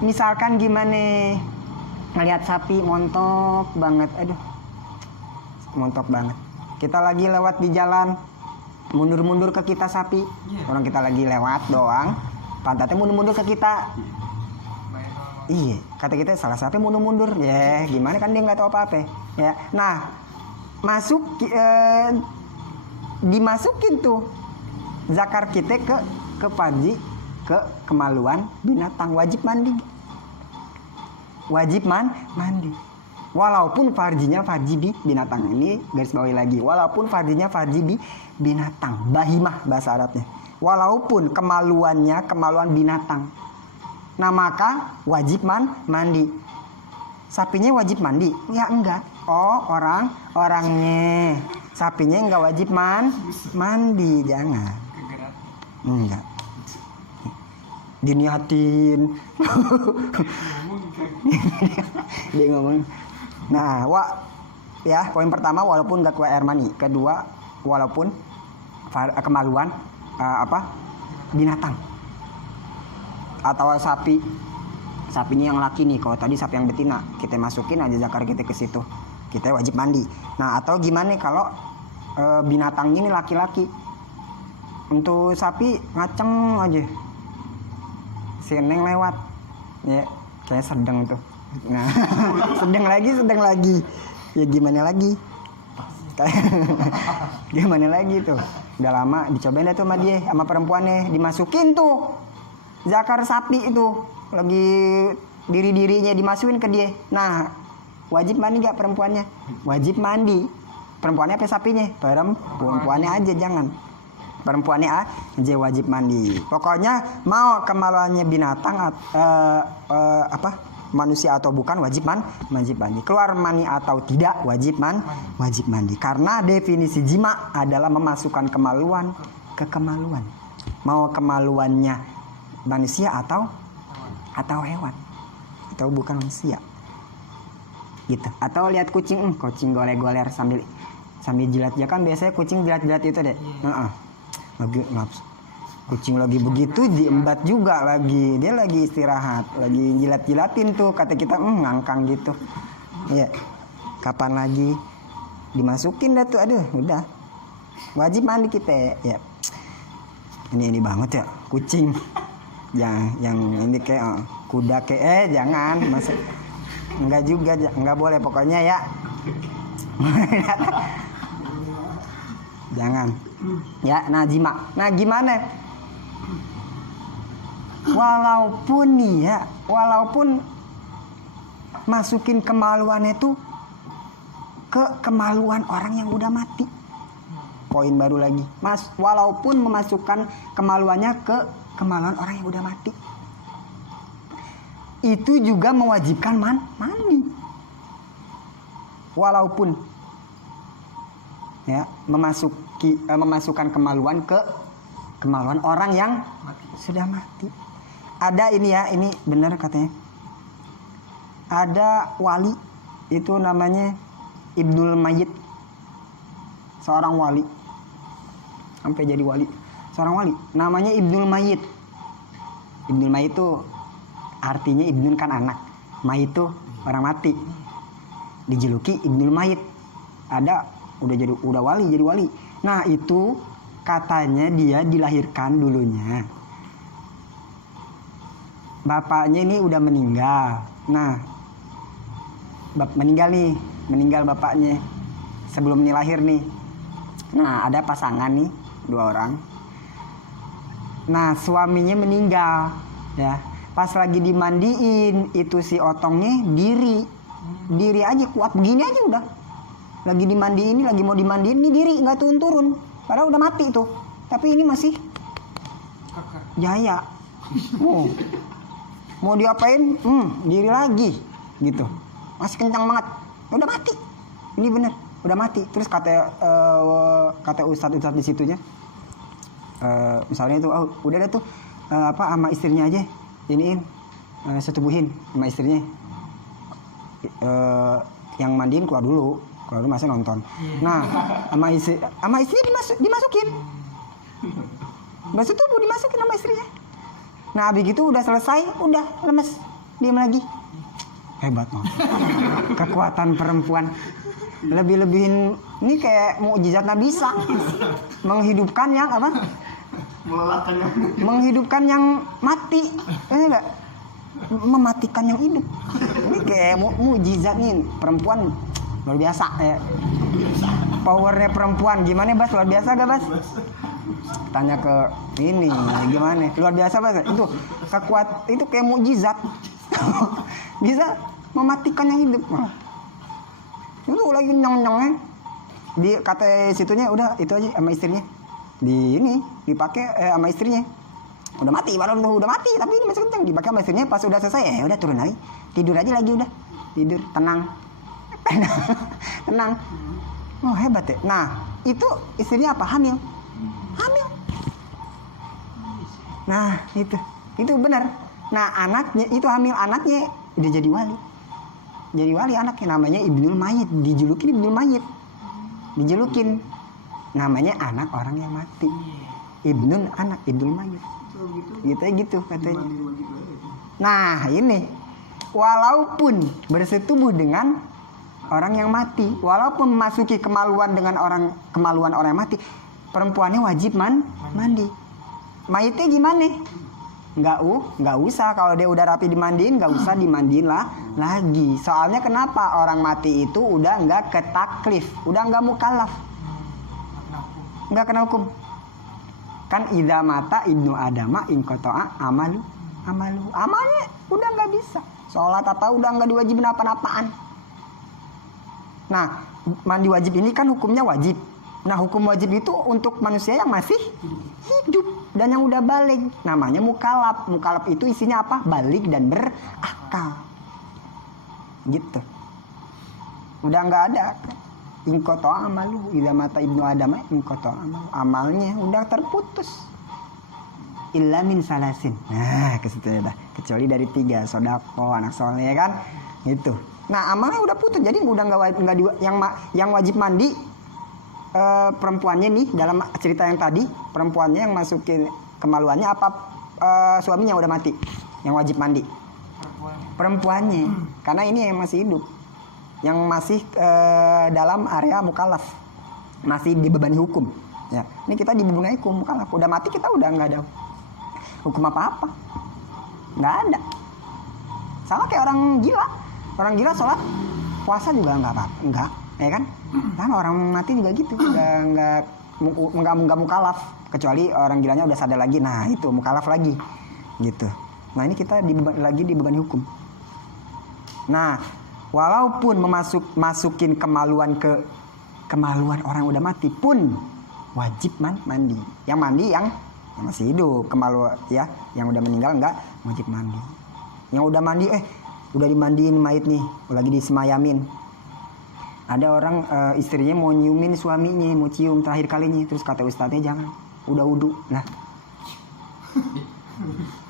misalkan gimana ngelihat sapi montok banget, montok banget. Kita lagi lewat di jalan, mundur-mundur ke kita sapi. Orang kita lagi lewat doang, pantatnya mundur-mundur ke kita. Iya, kata kita salah sapi mundur-mundur. Ya, gimana kan dia nggak tahu apa-apa. Ya. Nah, dimasukin tuh zakar kita ke farji, ke kemaluan binatang, wajib mandi. Mandi. Walaupun farjinya farji di binatang. Ini garis bawahi lagi. Walaupun farjinya farji di binatang, bahimah bahasa Arabnya. Walaupun kemaluannya kemaluan binatang. Nah, maka wajib mandi. Sapinya wajib mandi? Ya enggak. Oh, orangnya. Sapinya enggak wajib mandi, jangan. Enggak. Diniatin. Dia ngomong. Nah, ya, poin pertama walaupun enggak keluar air mani. Kedua, walaupun kemaluan binatang. Atau sapinya yang laki nih, kalau tadi sapi yang betina, kita masukin aja zakar kita ke situ, kita wajib mandi. Nah, atau gimana kalau binatang ini laki-laki, untuk sapi ngaceng aja, si Neng lewat, ya kayak sedang tuh, nah sedang lagi, ya gimana lagi tuh, udah lama dicobain dah tuh sama dia, sama perempuannya, dimasukin tuh zakar sapi itu, lagi diri-dirinya dimasukin ke dia. Nah, wajib mandi gak perempuannya? Wajib mandi. Perempuannya apa sapinya? Perempuannya aja, jangan. Perempuannya aja wajib mandi. Pokoknya mau kemaluannya binatang manusia atau bukan, wajib mandi. Keluar mani atau tidak, wajib mandi. Karena definisi jima adalah memasukkan kemaluan ke kemaluan. Mau kemaluannya manusia atau hewan, atau bukan manusia gitu. Atau lihat kucing goler-goler sambil jilat, ya kan biasanya kucing jilat-jilat itu deh. Lagi kucing lagi begitu diembat juga, dia lagi istirahat, lagi jilat-jilatin tuh, kata kita ngangkang gitu. Iya, kapan lagi dimasukin dah tuh, udah wajib mandi kita ya. Ini banget ya kucing. Yang ini kayak kuda kayak jangan, enggak juga, enggak boleh pokoknya ya. Jangan ya. Nah, jima, nah gimana walaupun masukin kemaluannya tuh ke kemaluan orang yang udah mati, poin baru lagi, walaupun memasukkan kemaluannya ke kemaluan orang yang udah mati, itu juga mewajibkan mandi. Walaupun ya memasukkan kemaluan ke kemaluan orang yang sudah mati. Ada ini ya, ini benar katanya. Ada wali, itu namanya Ibnul Mayyit, seorang wali, sampai jadi wali. Seorang wali namanya Ibnul Mayyit. Ibnul Mayyit itu artinya Ibnun kan anak, Mayyit itu orang mati, dijuluki Ibnul Mayyit. Ada udah wali, jadi wali. Nah, itu katanya dia dilahirkan dulunya bapaknya ini udah meninggal. Nah, meninggal bapaknya sebelum ini lahir nih. Nah, ada pasangan nih, 2 orang. Nah, suaminya meninggal, ya. Pas lagi dimandiin, itu si Otongnya diri aja kuat begini aja udah. Lagi dimandiin, lagi mau dimandiin, ini diri nggak turun. Padahal udah mati tuh. Tapi ini masih jaya. Mau diapain? Diri lagi, gitu. Masih kencang banget. Udah mati. Ini bener, udah mati. Terus kata ustadz di situnya, misalnya itu, udah ada tuh sama istrinya aja, iniin, setubuhin sama istrinya. Yang mandiin keluar dulu masa nonton. Nah, sama istrinya dimasukin. Bersetubuh dimasukin sama istrinya. Nah, habis gitu udah selesai, udah lemes, diam lagi. Hebat banget. Kekuatan perempuan. Lebih-lebihin ini kayak mukjizat Nabi Isa. Menghidupkan yang apa? Menghidupkan yang mati. Ini enggak? Mematikan yang hidup. Ini kayak mukjizat nih perempuan luar biasa ya. Powernya perempuan gimana Bas? Luar biasa gak Bas? Tanya ke ini gimana? Luar biasa Bas? Itu itu kayak mukjizat. Bisa mematikan yang hidup. Itu lagi nyong-nyongnya. Kata situnya udah itu aja sama istrinya. Dipakai sama istrinya. Udah mati, padahal udah mati, tapi ini masih kencang. Dipakai sama istrinya, pas udah selesai, udah turun lagi. Tidur aja lagi udah. Tidur, tenang. Tenang. Oh, hebat ya. Nah, itu istrinya apa? Hamil. Nah, itu benar. Nah, anaknya itu hamil, anaknya udah jadi wali. Jadi wali anaknya, namanya Ibnul Mayyit. Dijulukin Ibnul Mayyit. Dijulukin. Namanya anak orang yang mati. Ibnul Mayyit. Gitu katanya. Nah, ini walaupun bersetubuh dengan orang yang mati, walaupun memasuki kemaluan orang yang mati, perempuannya wajib mandi. Mayitnya gimana? Nggak usah, kalau dia udah rapi dimandiin, nggak usah dimandiin lagi. Soalnya kenapa? Orang mati itu udah nggak ketaklif, udah nggak mukallaf, nggak kena hukum. Kan idza mata ibnu adama inqata'a amalnya udah nggak bisa. Sholat apa udah nggak diwajibin apa-apaan. Nah, mandi wajib ini kan hukumnya wajib. Nah, hukum wajib itu untuk manusia yang masih hidup dan yang udah balik. Namanya mukallaf. Mukallaf itu isinya apa? Balik dan berakal. Gitu. Udah nggak ada. Ingkoto amalu, idza mata ibnu adama ingkoto amalu. Amalnya udah terputus. Illa min salasin. Nah, ke situ dah. Kecuali dari 3, sodako, anak soleh kan. Gitu. Nah, amalnya udah putus. Jadi udah yang wajib mandi perempuannya nih dalam cerita yang tadi, perempuannya yang masukin kemaluannya apa suaminya udah mati yang wajib mandi? Perempuannya. Karena ini yang masih hidup. Yang masih dalam area mukallaf. Masih dibebani hukum. Ya. Ini kita dibebani hukum mukallaf. Udah mati kita udah nggak ada hukum apa-apa. Nggak ada. Sama kayak orang gila. Orang gila sholat, puasa juga nggak apa-apa. Nggak. Ya kan? Kan orang mati juga gitu, nggak mukallaf, kecuali orang gilanya udah sadar lagi. Nah, itu mukallaf lagi, gitu. Nah, ini kita dibebani hukum. Nah, walaupun masukin kemaluan orang yang udah mati pun wajib mandi. Yang mandi yang masih hidup, ya, yang udah meninggal nggak wajib mandi. Yang udah mandi, udah dimandiin mayit nih, lagi disemayamin. Ada orang istrinya mau nyiumin suaminya, mau cium terakhir kalinya, terus kata ustadznya jangan, udah wudu. Nah,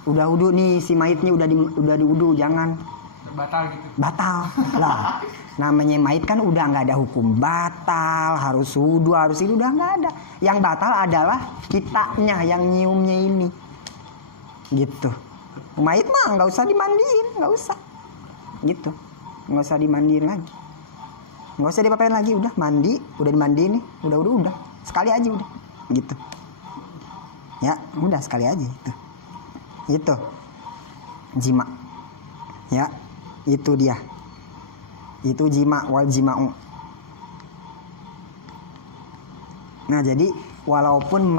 udah wudu nih si mayitnya udah diwudu, jangan. Batal gitu. Batal lah. Namanya mayit kan udah nggak ada hukum batal, harus wudu, harus itu udah nggak ada. Yang batal adalah kitanya yang nyiumnya ini, gitu. Mayit mah nggak usah dimandiin, nggak usah, gitu, nggak usah dimandiin lagi. Nggak usah dipapain lagi, udah mandi, udah dimandiin nih, udah sekali aja udah, gitu. Ya, udah sekali aja gitu. jima. Ya, itu dia. Itu jima wal jima'u. Nah, jadi walaupun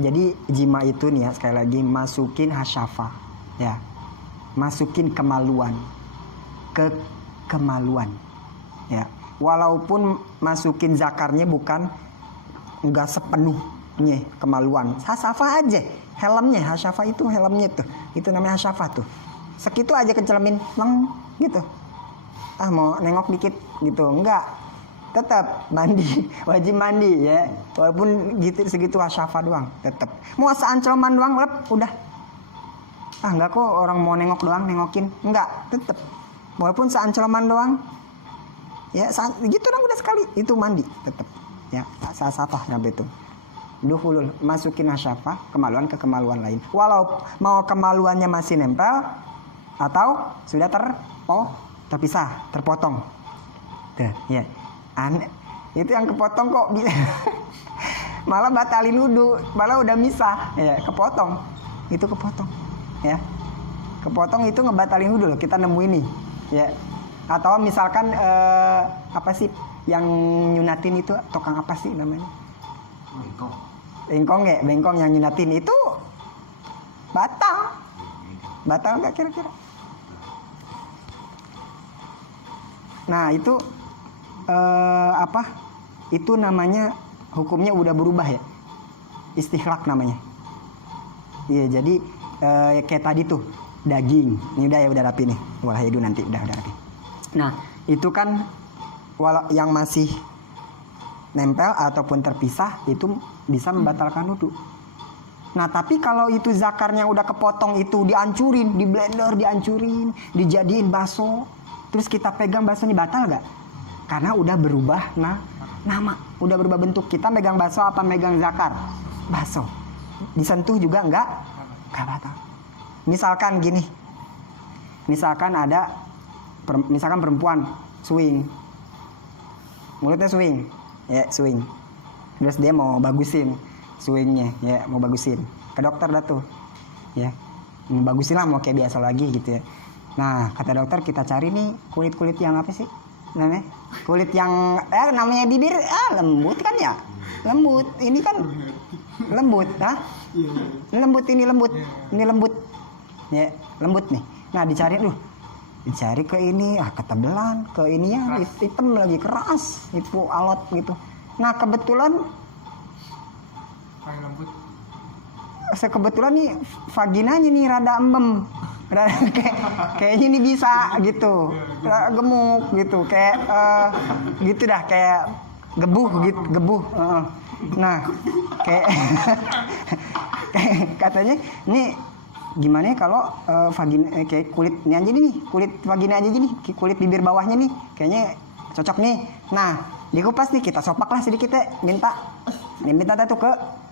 jadi jima itu nih ya, sekali lagi masukin hasyafa. Ya. Masukin kemaluan. Kemaluan. Ya. Walaupun masukin zakarnya bukan enggak sepenuhnya kemaluan. Hasyafa aja. Helmnya, hasyafa itu helmnya tuh. Itu namanya hasyafa tuh. Segitu aja kecelemin, gitu. Ah, mau nengok dikit gitu. Enggak. Tetap mandi, wajib mandi ya. Walaupun gitu segitu hasyafa doang, tetap. Mau seancloman doang, udah. Ah, enggak kok, orang mau nengok doang, nengokin. Enggak, tetap. Walaupun seancloman doang. Ya, gitu dong udah sekali. Itu mandi, tetap. Ya, hasyafa sampai itu. Duhulul, masukin hasyafa, kemaluan ke kemaluan lain. Walau mau kemaluannya masih nempel atau sudah terpisah, terpotong. Tuh, ya. Aneh. Itu yang kepotong kok malah batalin wudu, malah udah misah, ya, kepotong. Itu kepotong. Ya. Kepotong itu ngebatalin wudu loh, kita nemu ini. Ya. Atau misalkan apa sih yang nyunatin itu tukang apa sih namanya? Bengkong yang nyunatin itu batal nggak kira-kira? Nah itu itu namanya hukumnya udah berubah ya, istihlak namanya. Iya, jadi kayak tadi tuh daging, ini udah rapi nih, walah itu nanti udah rapi. Nah itu kan yang masih nempel ataupun terpisah itu bisa membatalkan wudu. Nah tapi kalau itu zakarnya udah kepotong, itu dihancurin, di blender dihancurin, dijadiin bakso, terus kita pegang baksonya, batal gak? Karena udah berubah nama, udah berubah bentuk. Kita megang bakso apa megang zakar? Bakso. Disentuh juga enggak batal. Misalkan gini, misalkan misalkan perempuan swing, mulutnya swing, ya swing. Terus dia mau bagusin swingnya, ya mau bagusin. Ke dokter dah tuh, ya mau bagusin lah, mau kayak biasa lagi gitu ya. Nah kata dokter kita cari nih kulit yang apa sih namanya? Kulit yang namanya bibir lembut kan ya, lembut. Ini kan lembut, lembut ini lembut ya, lembut nih. Nah dicari ke ini, ketebelan, ke ininya hitam lagi, keras, itu alot gitu. Nah kebetulan nih vaginanya nih rada embem, kayaknya ini bisa gitu, gemuk gitu, kayak gitu dah, kayak gebuh. Nah kayak katanya ini gimana ya kalau vagina kayak kulit ini aja nih, kulit vagina aja nih, kulit bibir bawahnya nih kayaknya cocok nih. Nah dikupas nih, kita sopak lah sedikit ya, minta tuh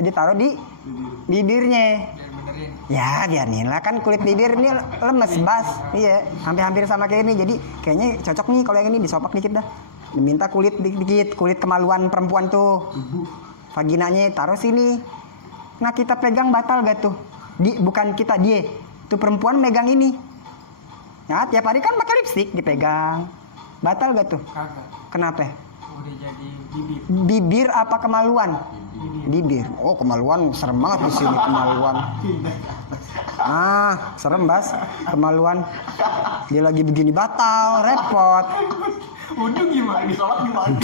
ditaruh di bibirnya. Ya biarin lah, kan kulit bibir ini lemes bas, iya hampir sama kayak ini, jadi kayaknya cocok nih kalau yang ini, disopak dikit dah. Diminta kulit dikit, kulit kemaluan perempuan tuh, vaginanya taruh sini. Nah kita pegang, batal gak tuh? Bukan kita, dia tuh perempuan megang ini. Ya tiap hari kan pakai lipstik dipegang, batal gak tuh? Kagak. Kenapa? Udah jadi bibir. Bibir apa kemaluan? Bibir. Oh kemaluan serem banget di sini, kemaluan. Ah serem bas, kemaluan. Dia lagi begini batal, repot. Udah gimana? Sholat gimana?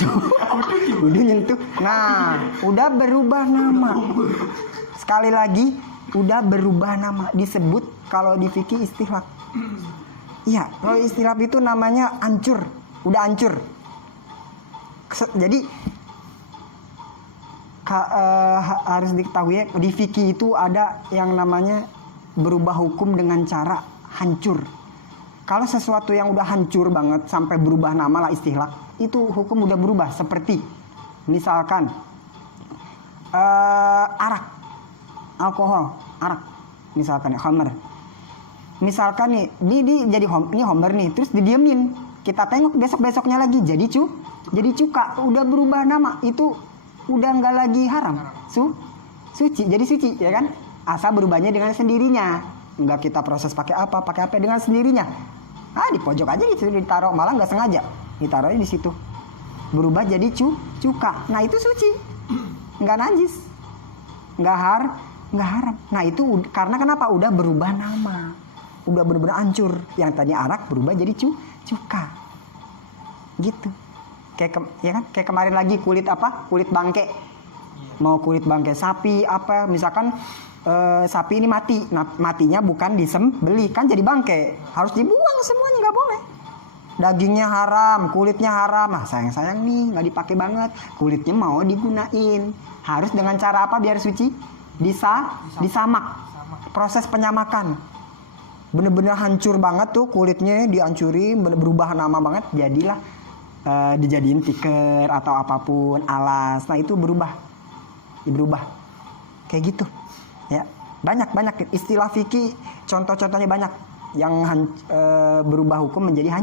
Udah nyentuh. Nah udah berubah nama. Sekali lagi udah berubah nama, disebut kalau di fikih istihlak. Iya, kalau istihlak itu namanya hancur, udah hancur. Jadi harus diketahui ya, di fikih itu ada yang namanya berubah hukum dengan cara hancur. Kalau sesuatu yang udah hancur banget sampai berubah nama lah istihlak, itu hukum udah berubah. Seperti misalkan arak, alkohol, arak, misalkan ya, homer. Misalkan nih, ini jadi ini homer nih, terus didiemin. Kita tengok besoknya lagi jadi cuka, udah berubah nama, itu udah nggak lagi haram, suci, jadi suci ya kan? Asal berubahnya dengan sendirinya. nggak kita proses pakai apa dengan sendirinya. Di pojok aja gitu ditaruh, malah nggak sengaja ditaruhnya di situ, berubah jadi cuka. Nah itu suci, nggak najis, nggak haram. Nah itu karena kenapa? Udah berubah nama, udah benar-benar hancur. Yang tadi arak berubah jadi cuka, gitu. Ya kan? Kayak kemarin lagi kulit bangke. Mau kulit bangke sapi misalkan sapi ini mati. Nah, matinya bukan disembelih kan jadi bangke. Harus dibuang semuanya, nggak boleh. Dagingnya haram, kulitnya haram. Nah, sayang nih nggak dipakai banget. Kulitnya mau digunain. Harus dengan cara apa biar suci? Disamak. Proses penyamakan. Bener-bener hancur banget tuh kulitnya, dihancuri, berubah nama banget, jadilah dijadiin tikar atau apapun, alas. Nah itu berubah kayak gitu ya. Banyak istilah fikih, contoh-contohnya banyak yang berubah hukum menjadi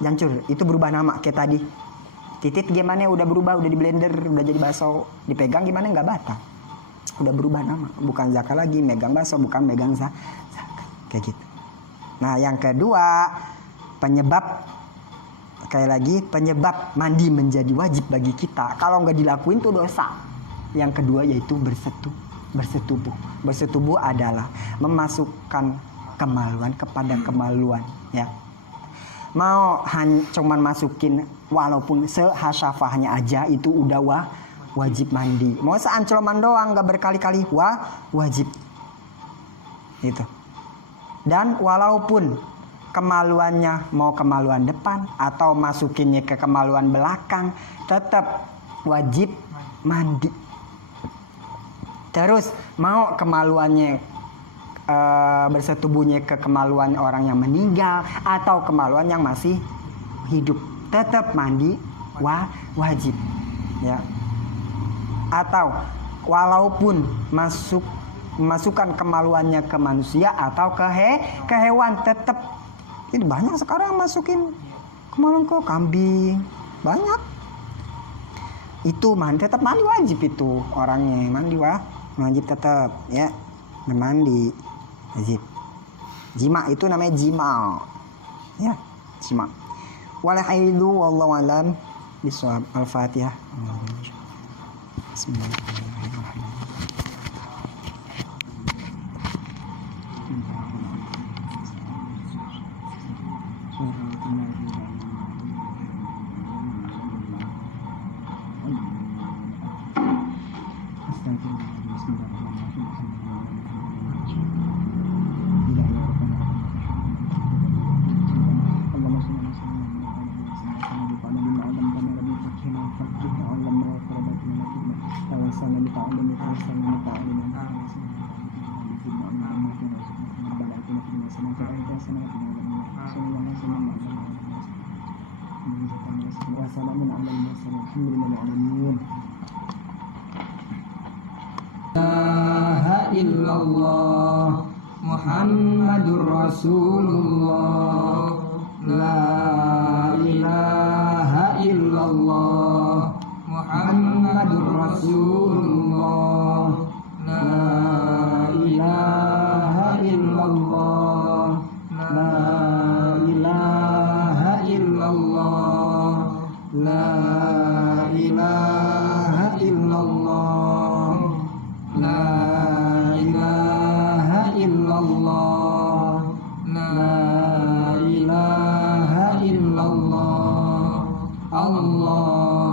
hancur. Itu berubah nama kayak tadi titit gimana, udah berubah, udah di blender, udah jadi bakso. Dipegang gimana, nggak batal, udah berubah nama, bukan zakat lagi. Megang bakso bukan megang zakat, kayak gitu. Nah yang kedua, penyebab mandi menjadi wajib bagi kita. Kalau nggak dilakuin tuh dosa. Yang kedua yaitu bersetubuh. Bersetubuh adalah memasukkan kemaluan kepada kemaluan, ya. Mau cuman masukin walaupun sehasyafahnya aja itu udah wajib mandi. Mau seancloman doang nggak berkali-kali wajib. Itu. Dan walaupun kemaluannya mau kemaluan depan atau masukinnya ke kemaluan belakang, tetap wajib mandi. Terus mau kemaluannya bersetubuhnya ke kemaluan orang yang meninggal atau kemaluan yang masih hidup, tetap mandi wajib, ya. Atau walaupun masukkan kemaluannya ke manusia atau ke hewan, tetap. Itu banyak sekarang masukin kemaluan ke kambing, banyak. Itu tetap mandi wajib, itu orangnya mandi wajib tetap, ya. Mandi wajib. Jima itu namanya jima, ya, jima. Wala haidu wallahu alam bisawab. Al-Fatihah. Bismillahirrahmanirrahim. illallah Muhammadur Rasulullah, la ilaha illallah Muhammadur Rasulullah, la ilaha illallah, la ilaha illallah, la ilaha illallah, la ilaha illallah, la ilaha illallah, Allah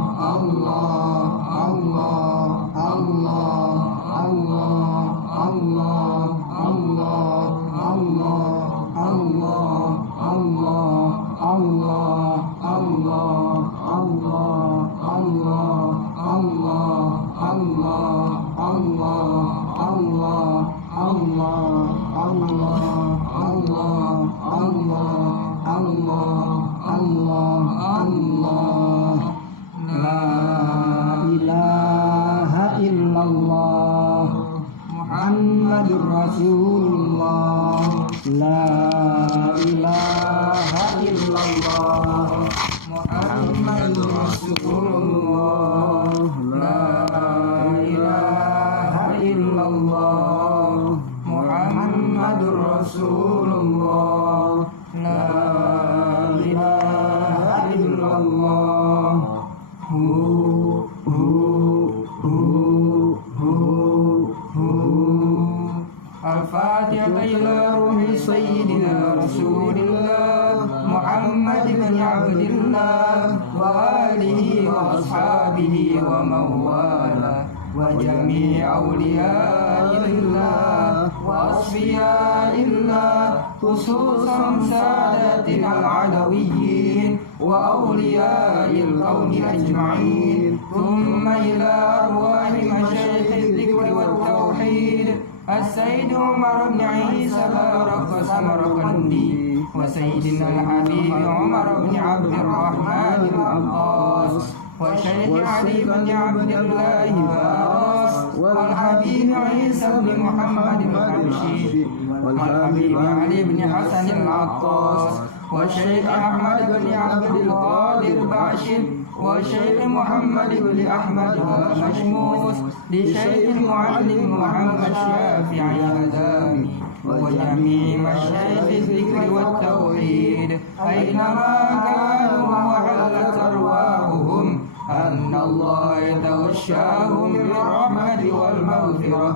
وأصحابه ومن والاه وجميع أولياء الله وأصفياء الله خصوصا سادتنا العلويين وأولياء الكون أجمعين ثم إلى أرواح مشايخ الذكر والتوحيد السيد عمر بن عيسى بارك سمرقندي وسيدنا الحبيب عمر بن عبد الرحمن العباس وشيخ علي بن عبد الله باس والحبيب عيسى بن محمد الحبشي والحبيب علي بن حسن العطاس والشيخ أحمد بن عبد القادر باشد والشيخ محمد بن أحمد المشموس لشيخ المعلم محمد شافعي الهدامي وجميع مشايخ الذكر والتوحيد أينما كانوا وحلت أرواحهم أن الله يتغشاهم بالرحمة والمغفرة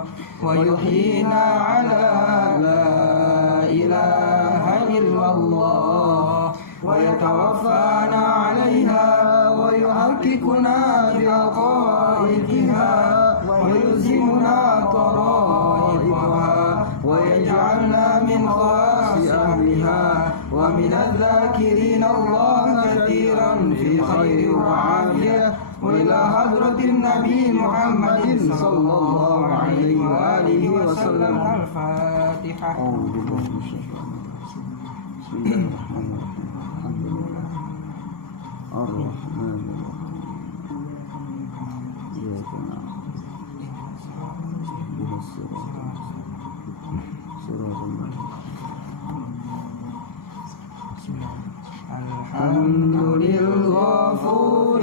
ويحيينا على لا إله إلا الله ويتوفانا عليها ويحققنا بعقائدها ويلزمنا طرائقها ويجعلنا من خواص أهلها ومن الذاكرين الله كثيرا في خير وعافية وإلى حضرة النبي محمد صلى الله عليه وآله وسلم. الفاتحة. بسم الله الرحمن الرحيم. الحمد لله الرحمن الرحيم. إياك نعبد اهدنا صراط المستقيم. الحمد للغفور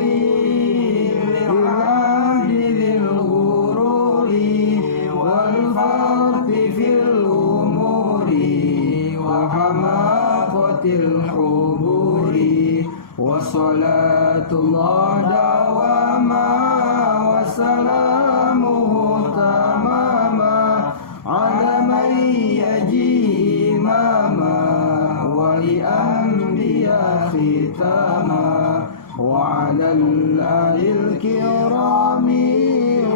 للعهد ذي الغرور والفرط في الأمور وحماقة الحبور وصلاة الله دواما وسلامه تماما على من يجي إماما ولأنبياء ختاما وعلى الآل الكرام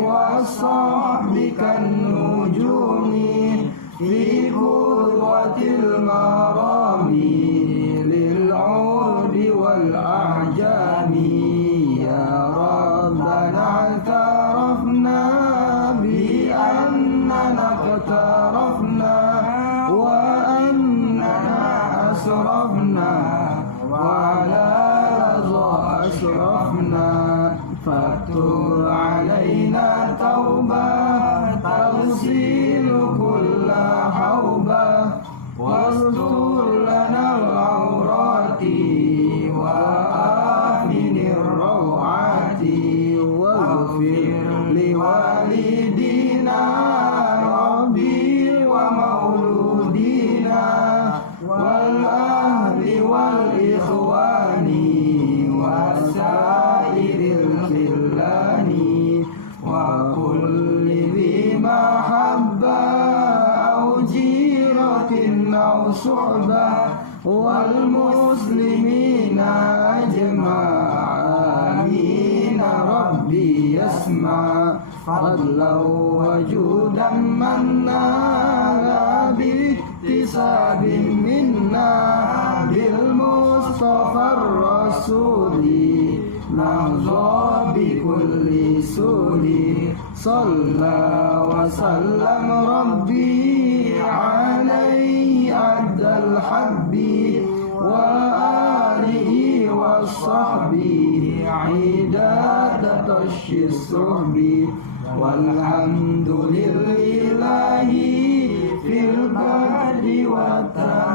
والصحب كالنجوم في قوة المرام للعرب والأعجام. يا ربنا اعترفنا بأننا اقترفنا وأننا أسرفنا وعلى رضا أشرفنا فاكتب علينا توبة تغسل كل حوبة واستر لنا العورات وآمن الروعات واغفر لوالدينا ربي ومولودينا والأهل والإخوان وسائر الخلان وكل ذي محبة أو جيرة أو صحبة والمسلمين أجمعين. ربي يسمع فضلا وجودا منا باكتساب منا بالمصطفى الرسول نهضى بكل سول. صلى وسلم ربي عليه عد الحب وآله وصحبه عداد طش الصحب والحمد لله في البر والتالي